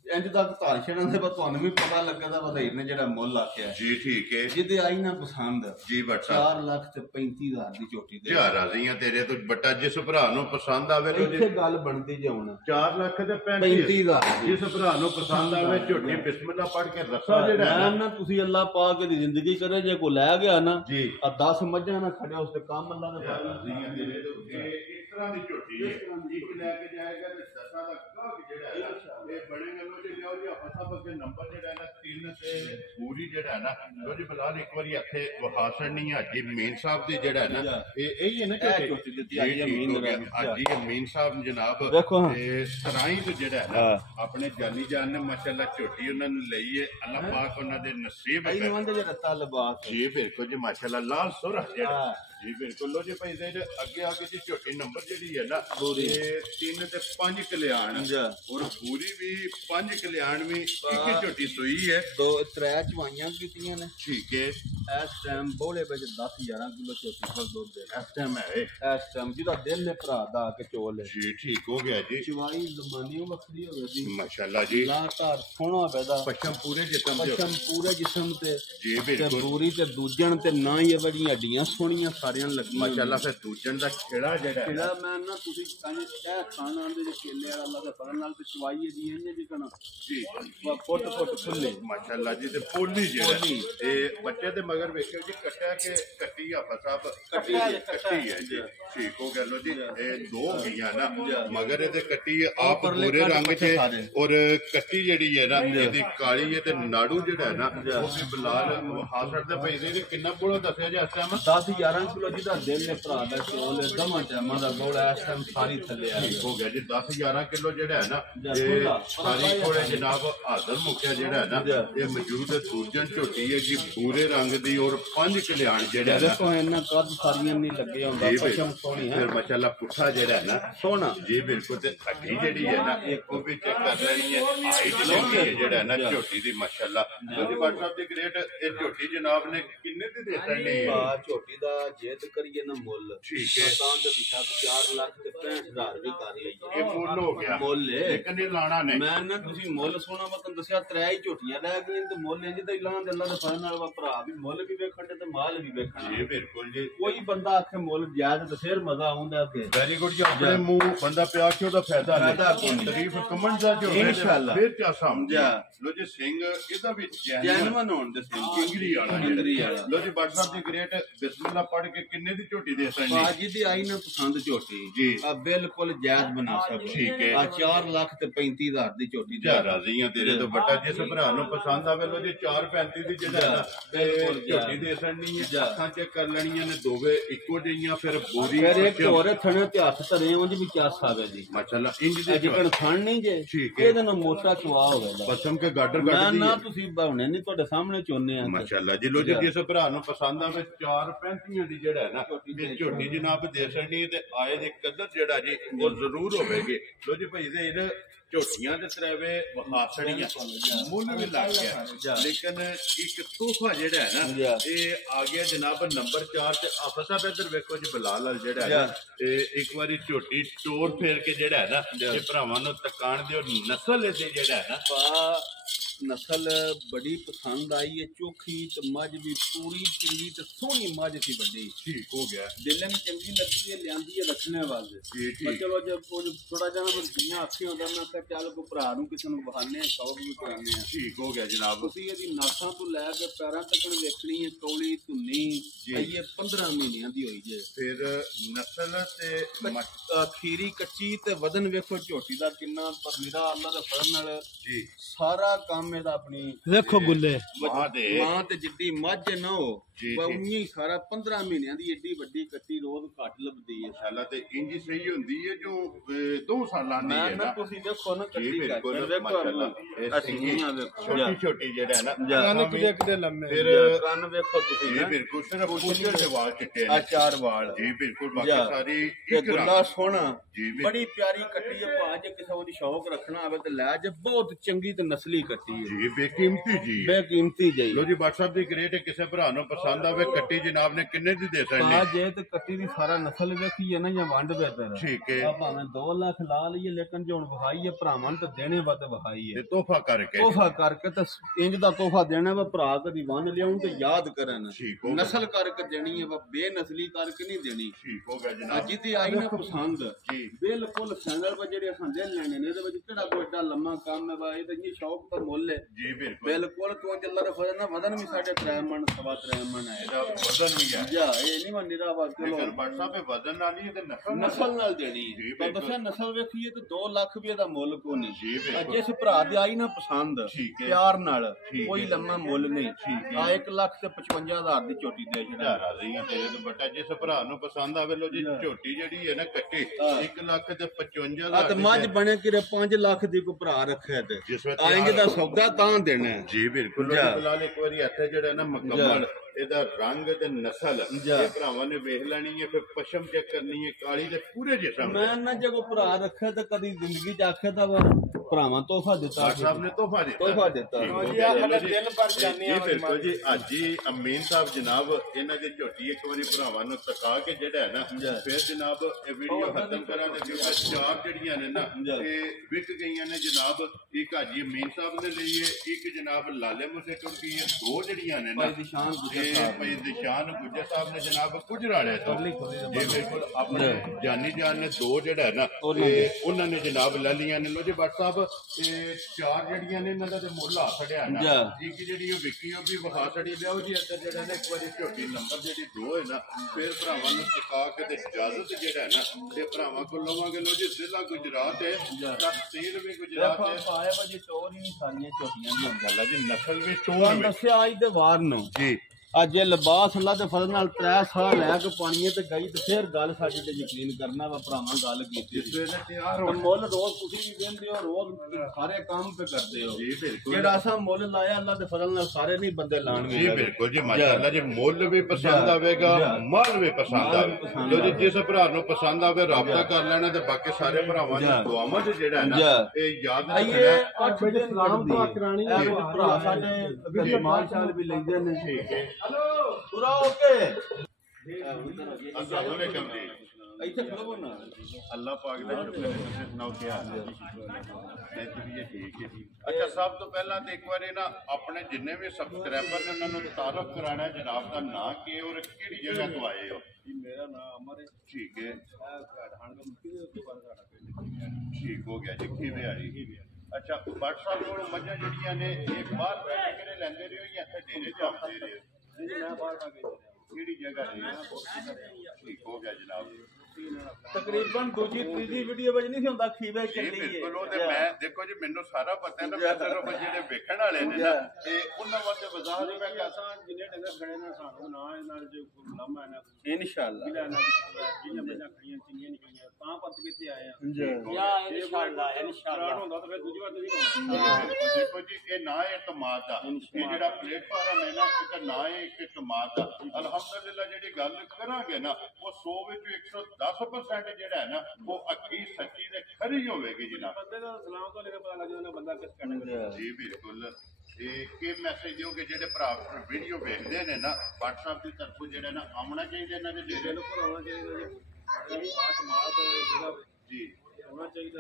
ਇੰਜ ਤੱਕ ਧਾਰ ਛੜਨ ਦੇ ਬਾਅਦ ਤੁਹਾਨੂੰ ਵੀ ਪਤਾ ਲੱਗਦਾ ਵਧਾਈ ਨੇ ਜਿਹੜਾ ਮੁੱਲ ਆਖਿਆ ਜੀ ਠੀਕ ਹੈ ਜਿਹਦੇ ਆਈ ਨਾ ਪਸੰਦ ਜੀ ਬੱਟਾ 4 ਲੱਖ ਤੇ 35,000 ਦੀ ਝੋਟੀ ਦੇ ਜਾ ਰਾਜ਼ੀਆਂ ਤੇਰੇ ਤੋਂ ਬੱਟਾ ਜਿਸ ਭਰਾ ਨੂੰ ਪਸੰਦ ਆਵੇ ਲੋ ਜੀ ਇੱਥੇ ਗੱਲ ਬਣਦੀ ਜੇ ਹੁਣ 4 ਲੱਖ ਤੇ 35,000 ਜਿਸ ਭਰਾ ਨੂੰ ਪਸੰਦ ਆਵੇ ਝੋਟੀ ਬਿਸਮਿਲ੍ਲਾ ਪੜ੍ਹ ਕੇ ਰੱਸਾ ਜਿਹੜਾ ਹੈ ਨਾ ਤੁਸੀਂ ਅੱਲਾ ਪਾਕ ਦੀ ਜ਼ਿੰਦਗੀ ਕਰੇ ਜੇ ਕੋ ਲੈ ਗਿਆ ਨਾ ਜੀ ਆ 10 ਮੱਝਾਂ ਨਾ ਖੜਿਆ ਉਸ ਤੇ ਕੰਮ ਅੱਲਾ ਨੇ ਰਾਜ਼ੀਆਂ ਤੇਰੇ ਤੋਂ ਇਸ ਤਰ੍ਹਾਂ ਦੀ ਝੋਟੀ ਹੈ ਇੱਕ ਲੈ ਕੇ ਜਾਏਗਾ ਤੇ ਦਸਾਂ ਦਾ ਗਾਹਕ ਜਿਹੜਾ ਹੈ ਇਹ ਬਣੇਗਾ ਲੋ ਜੀ ਲਿਆਓ ਜੀ ਆਪਾਂ ਅੱਗੇ ਨੰਬਰ ਜਿਹੜਾ ਹੈ ਨਾ 3 ਤੇ ਪੂਰੀ ਜਿਹੜਾ ਹੈ ਨਾ ਲੋ ਜੀ ਫਿਲਹਾਲ ਇੱਕ ਵਾਰੀ ਇੱਥੇ ਵਹਾਸਣ ਨਹੀਂ ਅੱਜ ਮੇਨ ਸਾਹਿਬ ਦੀ ਜਿਹੜਾ ਹੈ ਨਾ ਇਹ ਹੀ ਹੈ ਨਾ ਝੋਟੀ ਦਿੱਤੀ ਅੱਜ ਮੀਨ ਅੱਜ ਹੀ ਮੇਨ ਸਾਹਿਬ ਜਨਾਬ ਵੇਖੋ ਤੇ ਸਰਾਈ ਤੇ ਜਿਹੜਾ ਹੈ ਨਾ ਆਪਣੇ ਜਾਨੀ ਜਾਨ ਨੇ ਮਾਸ਼ਾਅੱਲਾ ਝੋਟੀ ਉਹਨਾਂ ਨੇ ਲਈ ਹੈ ਅੱਲਾਹ ਪਾਕ ਉਹਨਾਂ ਦੇ ਨਸੀਬ ਆਈ ਨਵੰਦੇ ਜਿਹੜਾ ਰੱਤਾ ਲਿਬਾਸ ਜੀ ਬਿਲਕੁਲ ਜੀ ਮਾਸ਼ਾਅੱਲਾ ਲਾਲ ਸੁਰਖ ਜਿਹੜਾ ਜੀ ਬਿਲਕੁਲ ਲੋ ਜੀ ਭਾਈ ਦੇ ਅੱਗੇ ਆ ਕੇ ਜੀ ਝੋਟੀ ਨੰਬਰ ਜਿਹੜੀ ਹੈ ਨਾ ਇਹ 3 ਤੇ 5 ਕਲਿਆਣ ਔਰ ਪੂਰੀ ਵੀ 5 ਕਲਿਆਣ ਵੀ ਇੱਕ ਝੋਟੀ ਸੂਈ ਹੈ 3 ਚਵਾਈਆਂ ਕੀਤੀਆਂ ਨੇ ਠੀਕ ਹੈ ਇਸ ਟਾਈਮ ਬੋਲੇ ਵਿੱਚ 10-11 ਕਿਲੋ ਝੋਟੀ ਫਲ ਦੁੱਧ ਦੇ ਇਸ ਟਾਈਮ ਹੈ ਇਸ ਟਾਈਮ ਜਿਹਦਾ ਦਿਲ ਨੇ ਭਰਾ ਦਾ ਕੇ ਚੋਲ ਹੈ ਜੀ ਠੀਕ ਹੋ ਗਿਆ ਜੀ ਚਵਾਈ ਲਮਾਨੀਓ ਵੱਖਰੀ ਹੋਵੇ ਜੀ ਮਾਸ਼ਾਅੱਲਾ ਜੀ ਲਾਤਾਰ ਸੋਹਣਾ ਪੈਦਾ ਪਸ਼ਮ ਪੂਰੇ ਜਿਸਮ ਦੇ ਪਸ਼ਮ ਪੂਰੇ ਜਿਸਮ ਤੇ ਜੀ ਤੇ ਬਿਲਕੁਲ ਪੂਰੀ ਤੇ ਦੂਜਣ ਤੇ ਨਾ ਹੀ ਬੜੀਆਂ ਹੱਡੀਆਂ ਸੋਹਣੀਆਂ ਸਾਰੀਆਂ ਲੱਗੀਆਂ ਮਾਸ਼ਾਅੱਲਾ ਫਿਰ ਦੂਜਣ ਦਾ ਖੇੜਾ ਜਿਹੜਾ ਜਿਹੜਾ ਮੈਂ ਨਾ ਤੁਸੀਂ ਕਹਿੰਦੇ ਇਹ ਖਾਣਾ ਦੇ ਕੇਲੇ ਵਾਲਾ ਅੱਲਾ ਦਾ ਫਰਨ ਨਾਲ ਤੇ ਚਵਾਈ ਦੀ ਇਹਨੇ ਵੀ ਕਣਾ ਜੀ ਫੁੱਟ ਖੁੱਲੇ ਮਾਸ਼ਾਅੱਲਾ ਜੀ ਤੇ ਪੋਲੀ ਜਿਹੜਾ ਇਹ ਬੱਚੇ ਦੇ ਮਗਰ ਵੇਖਿਓ ਜੀ ਕੱਟਿਆ ਕਿ ਕੱਟੀ ਆ ਫਸਾਬ ਕੱਟੀ ਹੈ ਜੀ ਠੀਕ ਹੋ ਗਿਆ ਲੋ ਜੀ ਇਹ 2 ਹੋ ਗਈਆਂ ਨਾ ਮਗਰ ਇਹਦੇ ਕੱਟੀ ਆਪ ਪੂਰੇ ਰੰਗ 'ਚ ਔਰ ਕੱਟੀ ਜਿਹੜੀ ਹੈ ਨਾ ਇਹਦੀ ਕਾਲੀ ਹੈ ਤੇ ਨਾੜੂ ਜਿਹੜਾ ਹੈ ਨਾ ਉਹ ਵੀ ਬਲਾਲ ਹਾਸੜ ਦੇ ਪੈਸੇ ਦੇ ਕਿੰਨਾ ਬੋਲੋ ਦੱਸਿਆ ਜੀ ਇਸ ਟਾਈਮ 10-11 ਕਿਲੋ ਜਿਹਦਾ ਦਿਲ ਨੇ ਭਰਾ ਦਾ ਚੋਲ ਦਮਾ ਟਾਈਮਾਂ ਦਾ ਗੋਲ ਇਸ ਟਾਈਮ ਸਾਰੀ ਥੱਲੇ ਆ ਠੀਕ ਹੋ ਗਿਆ ਜੀ 10-11 ਕਿਲੋ ਜਿਹੜਾ ਹੈ ਨਾ ਇਹ ਸਾਰੀ ਕੋਲੇ ਜਨਾਬ ਹਾਜ਼ਰ ਮੁੱਕਿਆ ਜਿਹੜਾ ਹੈ ਨਾ ਇਹ ਮੌਜੂਦ ਦੂਜਨ ਝੋਟੀ ਹੈ ਜੀ ਪੂਰੇ ਰੰਗ ਦੀ ਔਰ 5 ਕਲਿਆਣ ਜਿਹੜਾ ਹੈ ਦੇਖੋ ਇਹਨਾਂ ਕੱਦ ਸਾਰੀਆਂ ਨਹੀਂ ਲੱਗੇ ਹੁੰਦਾ ਪਸ਼ਮ ਸੋਹਣੀ ਹੈ ਫਿਰ ਮਾਸ਼ਾਅੱਲਾ ਪੁੱਠਾ ਜਿਹੜਾ ਹੈ ਨਾ ਸੋਹਣਾ ਜੀ ਬਿਲਕੁਲ ਤੇ ਅੱਡੀ ਜਿਹੜੀ ਹੈ ਨਾ ਉਹ ਵੀ ਚੈੱਕ ਕਰ ਲੈਣੀ ਹੈ ਹਾਈਟ ਲੈਣੀ ਹੈ ਜਿਹੜਾ ਹੈ ਨਾ ਝੋਟੀ ਦੀ ਮਾਸ਼ਾਅੱਲਾ ਤੁਸੀਂ WhatsApp ਦੀ ਗ੍ਰੇਟ ਇਹ ਝੋਟੀ ਜਨਾਬ ਨੇ ਕਿੰਨੇ ਦੀ ਦੇ ਦਿੱਤੀ ਆ ਝੋਟੀ ਦਾ ਜੇਤ ਕਰੀਏ ਨਾ ਮੁੱਲ ਠੀਕ ਹੈ ਤਾਂ ਦੇ ਵਿਚਾਰ 4 ਲੱਖ ਤੇ 65,000 ਵੀ ਕਰ ਲਈਏ ਇਹ ਮੁੱਲ ਹੋ ਗਿਆ ਮੁੱਲ ਲੇਕਿਨ ਇਹ ਲਾਣਾ ਨਹੀਂ ਮੈਂ ਨਾ ਤੁਸੀਂ ਮੁੱਲ ਸੋਹਣਾ ਮੈਂ ਤੁਹਾਨੂੰ ਦੱਸਿਆ 3 ਹੀ ਝੋਟੀਆਂ ਲੈ ਗਈਆਂ ਤੇ ਮੁੱਲ ਇੰਜ ਦਾ ਹੀ ਲਾਂ ਦੇ ਅੱਲਾ ਦੇ ਫਰਨ ਨਾਲ ਵਾ ਭਰਾ ਵੀ ਮੁੱਲ ਵੀ ਵੇਖਣ ਤੇ ਮਾਲ ਵੀ ਵੇਖਣ ਜੀ ਬਿਲਕੁਲ ਜੀ ਕੋਈ ਬੰਦਾ ਆਖੇ ਮੁੱਲ ਜਾਇਜ਼ ਤੇ ਫਿਰ ਮਜ਼ਾ ਆਉਂਦਾ ਕਿ ਵੈਰੀ ਗੁੱਡ ਜੀ ਆਪਣੇ ਮੂੰਹ ਬੰਦਾ ਪਿਆ ਕਿ ਉਹਦਾ ਫਾਇਦਾ ਨਹੀਂ ਤਾਰੀਫ ਕਮੈਂਟ ਦਾ ਜੋ ਇਨਸ਼ਾਅੱਲਾ ਫਿਰ ਕਿਆ ਸਮਝਿਆ ਲੋ ਜੀ ਸਿੰਘ ਇਹਦਾ ਵੀ ਜੈਨੂਨ ਹੋਣ ਦੇ ਸਿੰਘ ਇੰਗਰੀ ਵਾਲਾ ਇੰਗਰੀ ਵਾਲਾ ਲੋ ਜੀ WhatsApp ਦੀ ਗ੍ਰੇਟ ਬਿਸਮਿਲ੍ਲਾ ਪੜ੍ਹ ਕੇ ਕਿੰਨੇ ਦੀ ਝੋਟੀ ਦੇ ਸਕਣੀ ਬਾਜੀ ਦੀ ਆਈ ਨਾ ਪਸੰਦ ਝੋਟੀ ਜੀ। ਆ ਬਿਲਕੁਲ ਜਾਇਜ਼ ਬਣਾ ਸਕਦੇ ਠੀਕ ਹੈ। ਆ 4,35,000 ਦੀ ਝੋਟੀ ਜਾ ਰਾਜ਼ੀ ਆ ਤੇਰੇ ਤੋਂ ਬੱਟਾ ਜਿਸ ਭਰਾ ਨੂੰ ਪਸੰਦ ਆਵੇ ਲੋ ਜੇ 4.35 ਦੀ ਜਿਹੜਾ ਹੈ ਨਾ ਬਿਲਕੁਲ ਤੇ ਝੋਟੀ ਦੇ ਸਕਣੀ ਹੈ ਅੱਖਾਂ ਚੈੱਕ ਕਰ ਲੈਣੀਆਂ ਨੇ ਦੋਵੇਂ ਇੱਕੋ ਜਿਹੀਆਂ ਫਿਰ ਬੋਰੀ ਫਿਰ ਇੱਕ ਹੋਰ ਥਣੇ ਤੇ ਹੱਥ ਧਰੇ ਉਂਝ ਵੀ ਕਿਆਸ ਆਵੇ ਜੀ ਮਾਸ਼ਾਅੱਲਾ ਇੰਜ ਦੇ ਜਿਕਣ ਥਣ ਨਹੀਂ ਜੇ ਠੀਕ ਹੈ। ਇਹਦੇ ਨਾਲ ਮੋਟਾ ਚਵਾ ਹੋਵੇਗਾ ਪਸਮ ਕੇ ਗਾਡਰ ਨਾ ਕੱਢਦੀ ਨਾ ਹੈ ਤੁਸੀਂ ਬਾਉਣੇ ਨਹੀਂ ਤੁਹਾਡੇ ਸਾਹਮਣੇ ਚੋਨੇ ਆ ਮਾਸ਼ਾਅੱਲਾ ਜੀ ਲੋ ਜੀ ਜਿਸ ਭਰਾ ਨੂੰ ਪਸੰਦ ਆਵੇ 4.35 ਦੀ ਜਿਹੜਾ ਹੈ ਨਾ ਇਹ ਝੋਟੀ ਜਨਾਬ ਦੇ ਸਕਣੀ ਤੇ ਆਏ ਦੇ ਕਦਰ ਜਿਹੜਾ ਜੀ ਉਹ ਜ਼ਰੂਰ ਹੋਵੇਗੀ ਲੋ ਜੀ ਭਾਈ ਦੇ ਇਹ ਝੋਟੀਆਂ ਦੇ ਤਰੇਵੇ ਵਹਾਸੜੀਆਂ ਮੁੱਲ ਵੀ ਲੱਗ ਗਿਆ ਲੇਕਿਨ ਇੱਕ ਤੋਹਫਾ ਜਿਹੜਾ ਹੈ ਨਾ ਇਹ ਆ ਗਿਆ ਜਨਾਬ ਨੰਬਰ 4 ਤੇ ਆਫਰ ਸਾਹਿਬ ਇੱਧਰ ਵੇਖੋ ਜੀ ਬਲਾਲ ਵਾਲ ਜਿਹੜਾ ਹੈ ਨਾ ਤੇ ਇੱਕ ਵਾਰੀ ਝੋਟੀ ਟੋਰ ਫੇਰ ਕੇ ਜਿਹੜਾ ਹੈ ਨਾ ਇਹ ਭਰਾਵਾਂ ਨੂੰ ਤਕਾਣ ਦਿਓ ਨਸਲ ਇਹਦੀ ਜਿਹੜਾ ਹੈ ਨਾ ਨਸਲ ਬੜੀ ਪਸੰਦ ਆਈ ਹੈ ਚੋਖੀ ਤੇ ਮੱਝ ਵੀ ਪੂਰੀ ਚੰਗੀ ਤੇ ਸੋਹਣੀ ਮੱਝ ਸੀ ਵੱਡੀ ਠੀਕ ਹੋ ਗਿਆ ਦਿਲ ਨੂੰ ਚੰਗੀ ਲੱਗੀ ਹੈ ਲਿਆਂਦੀ ਹੈ ਰੱਖਣੇ ਵਾਸਤੇ ਜੀ ਪਰ ਠੀਕ ਚਲੋ ਜਦ ਕੁਝ ਥੋੜਾ ਜਿਹਾ ਮੈਂ ਦੁਨੀਆ ਆਖੀ ਹੁੰਦਾ ਮੈਂ ਕਿਹਾ ਚੱਲ ਕੋ ਭਰਾ ਨੂੰ ਕਿਸੇ ਨੂੰ ਬਹਾਨੇ ਸ਼ੌਕ ਵੀ ਕਰਾਉਂਦੇ ਆ ਠੀਕ ਹੋ ਗਿਆ ਜਨਾਬ ਤੁਸੀਂ ਇਹਦੀ ਨਾਸਾਂ ਤੋਂ ਲੈ ਕੇ ਪੈਰਾਂ ਤੱਕ ਵੇਖਣੀ ਹੈ ਕੌਲੀ ਧੁੰਨੀ ਇਹ 15 ਮਹੀਨਿਆਂ ਦੀ ਹੋਈ ਜੇ ਫਿਰ ਨਸਲ ਤੇ ਖੀਰੀ ਕੱਚੀ ਤੇ ਵਜ਼ਨ ਵੇਖੋ ਝੋਟੀ ਦਾ ਕਿੰਨਾ ਪਰ ਨਿਰਾ ਅੱਲਾ ਦਾ ਫਜ਼ਲ ਨਾਲ ਜੀ ਸਾਰਾ ਕੰਮ ਇਹਦਾ ਆਪਣੀ ਵੇਖੋ ਗੁੱਲੇ ਮਾਂ ਤੇ ਜਿੱਡੀ ਮੱਝ ਨਾ ਹੋ ਜੀ, ਵਾ ਜੀ। ਉਨੀ ਹੀ ਸਾਰਾ 15 ਮਹੀਨਿਆਂ ਦੀ ਏਡੀ ਵੱਡੀ ਕੱਟੀ ਰੋਜ਼ ਘੱਟ ਲੱਭਦੀ ਹੈ ਮਾਸ਼ਾਅੱਲਾ ਤੇ ਇੰਜ ਸਹੀ ਹੁੰਦੀ ਹੈ ਜੋ 2 ਸਾਲਾਂ ਦੀ ਮੈਂ ਹੈ ਨਾ ਨਾ ਤੁਸੀਂ ਦੇਖੋ ਨਾ ਜੀ ਕੱਟੀ ਬਿਲਕੁਲ ਵੇਖੋ ਮਾਸ਼ਾਅੱਲਾ ਇਹ ਸਿੰਘੀਆਂ ਵੇਖੋ ਛੋਟੀ ਛੋਟੀ ਜਿਹੜਾ ਹੈ ਨਾ ਕੰਨ ਕਿਤੇ ਕਿਤੇ ਲੰਮੇ ਫਿਰ ਕੰਨ ਵੇਖੋ ਤੁਸੀਂ ਜੀ ਨਾ ਬਿਲਕੁਲ ਸਿਰਫ ਪੁੱਛਰ ਦੇ ਵਾਲ ਚਿੱਟੇ ਆ ਨੇ ਚਾਰ ਵਾਲ ਜੀ ਬਿਲਕੁਲ ਬਾਕੀ ਜਾ। ਸਾਰੀ ਤੇ ਇੱਕ ਗੁੱਲਾ ਰੰਗ ਸੋਹਣਾ ਜੀ ਵੀ ਬੜੀ ਪਿਆਰੀ ਕੱਟੀ ਹੈ ਭਾਜ ਕਿਸੇ ਨੂੰ ਸ਼ੌਕ ਰੱਖਣਾ ਹੋਵੇ ਤੇ ਲੈ ਜੇ ਬਹੁਤ ਚੰਗੀ ਤੇ ਨਸਲੀ ਕੱਟੀ ਹੈ ਜੀ ਬੇਕੀਮਤੀ ਜੀ ਬੇਕੀਮਤੀ ਜਈ ਲੋ ਜੀ WhatsApp ਦੀ ਗ੍ਰੇਟ ਕਿਸੇ ਭਰਾ ਨੂੰ ਪਸੰਦ ਆਵੇ ਕੱਟੀ ਜਨਾਬ ਨੇ ਕਿੰਨੇ ਦੀ ਦੇ ਸਕਦੇ ਆ ਜੇ ਤੇ ਕੱਟੀ ਦੀ ਸਾਰਾ ਨਸਲ ਵੇਖੀ ਹੈ ਨਾ ਜਾਂ ਵੰਡ ਬੇਤਰ ਠੀਕ ਹੈ ਆ ਭਾਵੇਂ 2 ਲੱਖ ਲਾ ਲਈਏ ਲੇਕਿਨ ਜੇ ਹੁਣ ਵਹਾਈ ਹੈ ਭਰਾਵਾਂ ਨੂੰ ਤਾਂ ਦੇਣੇ ਵੱਧ ਵਹਾਈ ਹੈ ਤੇ ਤੋਹਫਾ ਕਰਕੇ ਤੋਹਫਾ ਕਰਕੇ ਤਾਂ ਇੰਜ ਦਾ ਤੋਹਫਾ ਦੇਣਾ ਵਾ ਭਰਾ ਕਦੀ ਵੰਡ ਲਿਆਉਣ ਤੇ ਯਾਦ ਕਰਨ ਠੀਕ ਹੋ ਗਿਆ ਨਸਲ ਕਰਕੇ ਦੇਣੀ ਹੈ ਵਾ ਬੇਨਸਲੀ ਕਰਕੇ ਨਹੀਂ ਦੇਣੀ ਠੀਕ ਹੋ ਗਿਆ ਜਨਾਬ ਅੱਜ ਦੀ ਆਈ ਨਾ ਪਸੰਦ ਜੀ ਬਿਲਕੁਲ ਸੈਂਡਲ ਵਾ ਜਿਹੜੇ ਅਸਾਂ ਦੇ ਲੈਣੇ ਨੇ ਇਹਦੇ ਵਿੱਚ ਕਿਹੜਾ ਕੋਈ ਏਡਾ ਲੰਮਾ ਕੰਮ ਹੈ ਵਾ ਇਹ ਤਾਂ ਜੀ ਸ਼ੌਕ ਦਾ ਮੁੱਲ ਹੈ ਜੀ ਬਿਲਕੁਲ ਬਿਲਕੁਲ ਤੂੰ ਜੱਲਾ ਦਾ ਫਜ਼ਲ ਨਾ ਵਦਨ ਵੀ ਸਾਡੇ 3 ਮਣ ਸਵਾ 3 ਮਣ ਹੈ ਇਹਦਾ ਵਜ਼ਨ ਵੀ ਹੈ ਜਾ ਇਹ ਨਹੀਂ ਮੰਨੀਦਾ ਵਾ ਚਲੋ ਲੇਕਿਨ WhatsApp ਤੇ ਵਜ਼ਨ ਨਾਲ ਨਹੀਂ ਤੇ ਨਸਲ ਨਾਲ ਦੇਣੀ ਜੀ, ਹੈ ਪਰ ਬਿਲਕੁਲ। ਦੱਸਿਆ ਨਸਲ ਵੇਖੀਏ ਤੇ 2 ਲੱਖ ਰੁਪਏ ਦਾ ਮੁੱਲ ਕੋ ਨਹੀਂ ਜੀ, ਬਿਲਕੁਲ। ਜਿਸ ਭਰਾ ਦੀ ਆਈ ਨਾ ਪਸੰਦ ਠੀਕ ਹੈ। ਪਿਆਰ ਨਾਲ ਠੀਕ ਕੋਈ ਹੈ। ਲੰਮਾ ਮੁੱਲ ਨਹੀਂ ਠੀਕ ਆ 1 ਲੱਖ ਤੇ 55,000 ਦੀ ਝੋਟੀ ਦੇ ਜਿਹੜਾ ਰਾਜ਼ੀ ਆ ਤੇਰੇ ਤੋਂ ਬੱਟਾ ਜਿਸ ਭਰਾ ਨੂੰ ਪਸੰਦ ਆਵੇ ਲੋ ਜੀ ਝੋਟੀ ਜਿਹੜੀ ਹੈ ਨਾ ਕੱਟੀ 1 ਲੱਖ ਤੇ 55 ਆ ਤੇ ਮੱਝ ਬਣੇ ਕਿਰੇ 5 ਲੱਖ ਦੀ ਕੋ ਭਰਾ ਰੱਖਿਆ ਤੇ ਜਿਸ ਵਿੱਚ ਆਏਂਗੇ ਦਾ ਸੌਦਾ ਤਾਂ ਦੇਣਾ ਹੈ। ਜੀ ਬਿਲਕੁਲ ਜਾ। ਫਿਲਹਾਲ ਇੱਕ ਵਾਰੀ ਇੱਥੇ ਜਿਹੜਾ ਨਾ ਮੁਕੰਮਲ ਇਹਦਾ ਰੰਗ ਤੇ ਨਸਲ ਜਾ। ਇਹ ਭਰਾਵਾਂ ਨੇ ਵੇਖ ਲੈਣੀ ਹੈ ਫਿਰ ਪਸ਼ਮ ਚੈੱਕ ਕਰਨੀ ਹੈ ਕਾਲੀ ਦੇ ਪੂਰੇ ਜਿਸਮ ਮੈਂ ਨਾ ਜੇ ਕੋ ਭਰਾ ਰੱਖਿਆ ਤਾਂ ਕਦੀ ਜ਼ਿੰਦਗੀ ਚ ਆਖਿਆ ਤਾਂ ਵਾ ਭਰਾਵਾਂ ਤੋਹਫਾ ਦਿੱਤਾ ਸਾਹਿਬ ਨੇ ਤੋਹਫਾ ਦਿੱਤਾ ਤੋਹਫਾ ਦਿੱਤਾ। ਠੀਕ ਹੋ ਜੀ, ਗਿਆ। ਆਹ ਸਾਡਾ ਜੀ, ਦਿਲ ਭਰ ਜਾਂਦੇ ਆ ਜੀ ਬਿਲਕੁਲ ਜੀ ਅੱਜ ਹੀ ਅਮੀਨ ਸਾਹਿਬ ਜਨਾਬ ਇਹਨਾਂ ਦੀ ਝੋਟੀ ਇੱਕ ਵਾਰੀ ਭਰਾਵਾਂ ਨੂੰ ਤਕਾ ਕੇ ਜਿਹੜਾ ਹੈ ਨਾ ਫਿਰ ਜਨਾਬ ਇਹ ਵੀਡੀਓ ਖਤਮ ਕਰਾਂਗੇ ਕਿਉਂਕਿ ਚਾਰ ਜਿਹੜੀਆਂ ਨੇ ਨਾ ਇਹ ਵਿਕ ਗਈਆਂ ਨੇ ਜਨਾਬ ਇੱਕ ਹਾਜੀ ਅਮੀਨ ਸਾਹਿਬ ਨੇ ਲਈ ਹੈ ਇੱਕ ਜਨਾਬ ਲਾਲੇ ਮੁਸੇ ਤੁਰਕੀ ਹੈ ਦੋ ਜਿਹੜੀਆਂ ਨੇ ਨਾ ਭਾਈ ਦਿਸ਼ਾਨ ਗੁੱਜਰ ਇਹ ਸਾਹਿਬ ਭਾਈ ਦਿਸ਼ਾਨ ਗੁੱਜਰ ਸਾਹਿਬ ਨੇ ਜਨਾਬ ਗੁਜਰਾਲੇ ਤੋਂ ਜੀ ਬਿਲਕੁਲ ਆਪਣੇ ਜਾਨੀ ਜਾਨ ਨੇ ਦੋ ਜਿਹੜਾ ਹੈ ਨਾ ਤੇ ਉਹਨਾਂ ਨੇ ਜਨਾਬ ਲੈ ਲਈਆਂ ਨੇ ਲੋ ਜੀ ਬੱਟ ਸਾਹਿਬ ਤੇ ਚਾਰ ਜਿਹੜੀਆਂ ਨੇ ਇਹਨਾਂ ਦਾ ਤੇ ਮੁੱਲ ਆ ਛੜਿਆ ਨਾ ਇੱਕ ਜਿਹੜੀ ਉਹ ਵਿਕੀ ਉਹ ਵੀ ਵਹਾ ਛੜੀ ਲਿਆਓ ਜੀ ਇੱਧਰ ਜਿਹੜਾ ਨੇ ਇੱਕ ਵਾਰੀ ਝੋਟੀ ਨੰਬਰ ਜਿਹੜੀ 2 ਹੈ ਨਾ ਫਿਰ ਭਰਾਵਾਂ ਨੂੰ ਟਿਕਾ ਕੇ ਤੇ ਇਜਾਜ਼ਤ ਜਿਹੜਾ ਹੈ ਨਾ ਤੇ ਭਰਾਵਾਂ ਕੋਲ ਲਵਾਂਗੇ ਲੋ ਜੀ ਜ਼ਿਲ੍ਹਾ ਗੁਜਰਾਤ ਹੈ ਤਹਿਸੀਲ ਵੀ ਗੁਜਰਾਤ ਹੈ ਪਾਇਆ ਵਜੀ ਟੋਰ ਹੀ ਨਹੀਂ ਸਾਰੀਆਂ ਝੋਟੀਆਂ ਦੀ ਹੁੰਦਾ ਅੱਲਾ ਜੀ ਨਸਲ ਵੀ ਤੁਹਾਨੂੰ ਟੋਰ ਦੱਸਿਆ ਅੱਜ ਦੇ ਵਾਰ ਨੂੰ ਜੀ ਅੱਜ ਇਹ ਲਿਬਾਸ ਅੱਲਾ ਦੇ ਫਜ਼ਲ ਨਾਲ 3 ਸਾਲ ਲੈ ਕੇ ਪਾਣੀਏ ਤੇ ਗਈ ਤੇ ਫਿਰ ਗੱਲ ਸਾਡੀ ਤੇ ਯਕੀਨ ਕਰਨਾ ਵਾ ਭਰਾਵਾਂ ਗੱਲ ਕੀਤੀ ਜਿਸ ਵੇਲੇ ਤਿਆਰ ਹੁਣ ਮੁੱਲ ਰੋਜ਼ ਤੁਸੀਂ ਵੀ ਦਿੰਦੇ ਹੋ ਰੋਜ਼ ਸਾਰੇ ਕੰਮ ਤੇ ਕਰਦੇ ਹੋ ਜੀ ਬਿਲਕੁਲ ਜਿਹੜਾ ਅਸਾਂ ਮੁੱਲ ਲਾਇਆ ਅੱਲਾ ਦੇ ਫਜ਼ਲ ਨਾਲ ਸਾਰੇ ਨਹੀਂ ਬੰਦੇ ਲਾਣਗੇ ਜੀ ਬਿਲਕੁਲ ਜੀ ਮਾਸ਼ਾਅੱਲਾ ਜੀ ਮੁੱਲ ਵੀ ਪਸੰਦ ਆਵੇਗਾ ਮਾਲ ਵੀ ਪਸੰਦ ਆਵੇ ਜੋ ਜੀ ਜਿਸ ਭਰਾ ਨੂੰ ਪਸੰਦ ਆਵੇ ਰਾਬਤਾ ਕਰ ਲੈਣਾ ਤੇ ਬਾਕੀ ਸਾਰੇ ਭਰਾਵਾਂ ਦੀ ਦੁਆਵਾਂ ਚ ਜਿਹੜਾ ਹੈ ਨਾ ਇਹ ਯਾਦ ਇਹ ਰੱਖਣਾ 8 ਵਜੇ ਸਲਾਮ ਦੁਆ ਕਰਾਣੀ ਹੈ ਭਰਾ ਸਾਡੇ ਅੱਗੇ ਮਾਸ਼ਾਅੱਲਾ ਵੀ ਲੈਂਦੇ ਨੇ ਠੀਕ ਹੈ ਹਲੋ ਪੂਰਾ ਓਕੇ अस्सलाम वालेकुम जी ਇੱਥੇ ਖੜੋ ਨਾ अल्लाह पाक ਦਾ ਸ਼ੁਕਰ ਹੈ ਤੁਸੀਂ ਸੁਣਾਓ ਕੀ ਹਾਲ ਹੈ ਮੈਂ ਤੁਸੀਂ ਠੀਕ ਹੈ ਅੱਛਾ ਸਭ ਤੋਂ ਪਹਿਲਾਂ ਤੇ ਇੱਕ ਵਾਰੀ ਨਾ ਆਪਣੇ ਜਿੰਨੇ ਵੀ ਸਬਸਕ੍ਰਾਈਬਰ ਨੇ ਉਹਨਾਂ ਨੂੰ ਤਾਰਫ ਕਰਾਣਾ ਹੈ ਜਨਾਬ ਦਾ ਨਾਂ ਕੀ ਔਰ ਕਿਹੜੀ ਜਗ੍ਹਾ ਤੋਂ ਆਏ ਹੋ ਮੇਰਾ ਨਾਮ ਅਮਰ ਹੈ ਠੀਕ ਹੈ ਹਣਗਮ ਕਿਹਦੇ ਤੋਂ ਬਾਅਦ ਸਾਡਾ ਪਿੰਡ ਠੀਕ ਹੋ ਗਿਆ ਜੀ ਕਿਵੇਂ ਆ ਰਹੀ ਅੱਛਾ WhatsApp ਕੋਲ ਮੱਝਾਂ ਜਿਹੜੀਆਂ ਨੇ ਇਹ ਬਾਹਰ ਬੈਠ ਕੇ ਲੈਂਦੇ ਰਹੋ ਜਾਂ ਇੱਥੇ ਡੇਰੇ ਜਾਂਦੇ ਰਹੇ ਜੀ ਮੈਂ ਬਾਹਰ ਆ ਕੇ ਕਿਹੜੀ ਜਗ੍ਹਾ ਠੀਕ ਹੋ ਗਿਆ ਜਨਾਬ। ਤਕਰੀਬਨ ਦੂਜੀ ਤੀਜੀ ਵੀਡੀਓ ਵਿੱਚ ਨਹੀਂ ਸੀ ਹੁੰਦਾ ਖੀਵੇ ਜੀ ਚੱਲੀ ਬਿਲਕੁਲ ਉਹਦੇ ਮੈਂ ਦੇਖੋ ਜੀ ਮੈਨੂੰ ਸਾਰਾ ਪਤਾ ਹੈ ਨਾ ਮੈਂ ਸਿਰਫ ਜਿਹੜੇ ਵੇਖਣ ਵਾਲੇ ਨੇ ਨਾ ਤੇ ਉਹਨਾਂ ਵਾਸਤੇ ਵਜ਼ਾਹਤ ਮੈਂ ਕਹਾਂ ਜਿੰਨੇ ਡੰਗਰ ਖੜੇ ਨੇ ਸਾਨੂੰ ਨਾ ਇਹਨਾਂ ਜੇ ਲੰਮਾ ਨਾ ਇਨਸ਼ਾਅੱਲਾ ਜਿਹੀਆਂ ਮੱਝਾਂ ਖੜੀਆਂ ਚੰਗੀਆਂ ਨਿਕਲੀਆਂ ਤਾਂ ਪੱਤ ਕਿੱਥੇ ਆਏ ਆ ਯਾ ਇਨਸ਼ਾਅੱਲਾ ਹੁੰਦਾ ਤਾਂ ਫਿਰ ਦੂਜੀ ਵਾਰ ਤੁਸੀਂ ਦੇਖੋ ਜੀ ਇਹ ਨਾ ਹੈ ਇਤਮਾਦ ਦਾ ਇਹ ਜਿਹੜਾ ਪਲੇਟਫਾਰਮ ਹੈ ਨਾ ਇਹ ਨਾ ਹੈ ਇੱਕ ਇਤਮਾਦ ਦਾ ਅਲਹਮਦੁਲਿਲਾ ਜਿਹੜੀ ਗੱਲ ਕਰਾਂਗੇ ਨਾ ਉਹ 100 ਵਿੱਚ 110% ਜਿਹੜਾ ਹੈ ਨਾ ਉਹ ਅੱਖੀ ਸੱਚੀ ਤੇ ਖਰੀ ਹੋਵੇਗੀ ਜਨਾਬ। ਬੰਦੇ ਦਾ ਸਲਾਮ ਤੋਂ ਲੈ ਕੇ ਪਤਾ ਲੱਗ ਜਾਂਦਾ ਬੰਦਾ ਕਿਸ ਕੈਟਾਗਰੀ ਜੀ ਬਿਲਕੁਲ। ਇਹ ਮੈਸੇਜ ਦਿਓ ਕਿ ਜਿਹੜੇ ਭਰਾ ਵੀਡੀਓ ਵੇਖਦੇ ਨੇ ਨਾ WhatsApp ਦੀ ਤਰਫੋਂ ਜਿਹੜਾ ਨਾ ਆਉਣਾ ਚਾਹੀਦਾ ਇਹਨਾਂ ਦੇ ਜਿਹੜੇ ਬਿਲਕੁਲ ਆਉਣਾ ਚਾਹੀਦਾ ਜੀ ਬਾਤ ਮਾਤ ਜਿਹੜਾ ਜੀ ਹੋਣਾ ਚਾਹੀਦਾ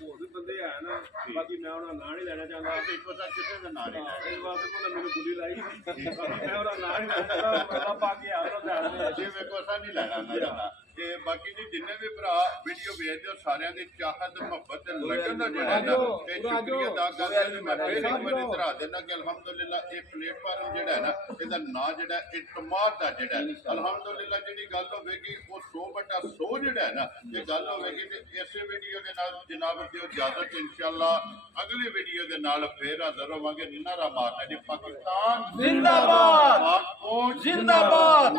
ਹੋਰ ਵੀ ਬੰਦੇ ਆ ਨਾ ਬਾਕੀ ਮੈਂ ਉਹਨਾਂ ਨਾਂ ਨਹੀਂ ਲੈਣਾ ਚਾਹੁੰਦਾ ਇੱਕੋ ਤਾਂ ਕਿਸੇ ਦਾ ਨਾਂ ਨਹੀਂ ਲੈਣਾ। ਇਸ ਵਾਸਤੇ ਕੋਲ ਮੈਨੂੰ ਗੁੱਲੀ ਲਾਈ ਮੈਂ ਉਹਦਾ ਨਾਂ ਨਹੀਂ ਲੈਣਾ ਚਾਹੁੰਦਾ ਪਾ ਕੇ ਆ ਰਿਹਾ ਜੀ ਵੇਖੋ ਅਸਾਂ ਨਹੀਂ ਲੈਣਾ ਉਹਨਾਂ ਦਾ ਨਾਂ। ਤੇ ਬਾਕੀ ਜੀ ਜਿੰਨੇ ਵੀ ਭਰਾ ਵੀਡੀਓ ਵੇਖਦੇ ਹੋ ਸਾਰਿਆਂ ਦੀ ਚਾਹਤ ਮੁਹੱਬਤ ਤੇ ਲਗਨ ਦਾ ਜਿਹੜਾ ਹੈ ਨਾ ਤੇ ਸ਼ੁਕਰੀਆ ਅਦਾ ਕਰਦੇ ਨੇ। ਮੈਂ ਫਿਰ ਇੱਕ ਵਾਰੀ ਧਰਾ ਦੇਣਾ ਕਿ ਅਲਹਮਦੁਲਿਲਾ ਇਹ ਪਲੇਟਫਾਰਮ ਜਿਹੜਾ ਹੈ ਨਾ ਇਹਦਾ ਨਾਂ ਜਿਹੜਾ ਇਤਮਾਦ ਦਾ ਜਿਹੜਾ ਹੈ ਅਲਹਮਦੁਲਿਲਾ ਜਿਹੜੀ ਗੱਲ ਹੋਵੇਗੀ ਉਹ 100/100 ਜਿਹੜਾ ਹੈ ਨਾ ਇਹ ਗੱਲ ਹੋਵੇਗੀ ਤੇ ਇਸੇ ਵੀਡੀਓ ਦੇ ਨਾਲ ਜਨਾਬ ਦਿਓ ਇਜਾਜ਼ਤ ਇਨਸ਼ਾਅੱਲਾ ਅਗਲੀ ਵੀਡੀਓ ਦੇ ਨਾਲ ਫੇਰ ਹਾਜ਼ਰ ਹੋਵਾਂਗੇ। ਨਾਰਾ ਮਾਰਨਾ ਜੀ ਪਾਕਿਸਤਾਨ ਜ਼ਿੰਦਾਬਾਦ ਪਾਕ ਫੌਜ ਜ਼ਿੰਦਾਬਾਦ।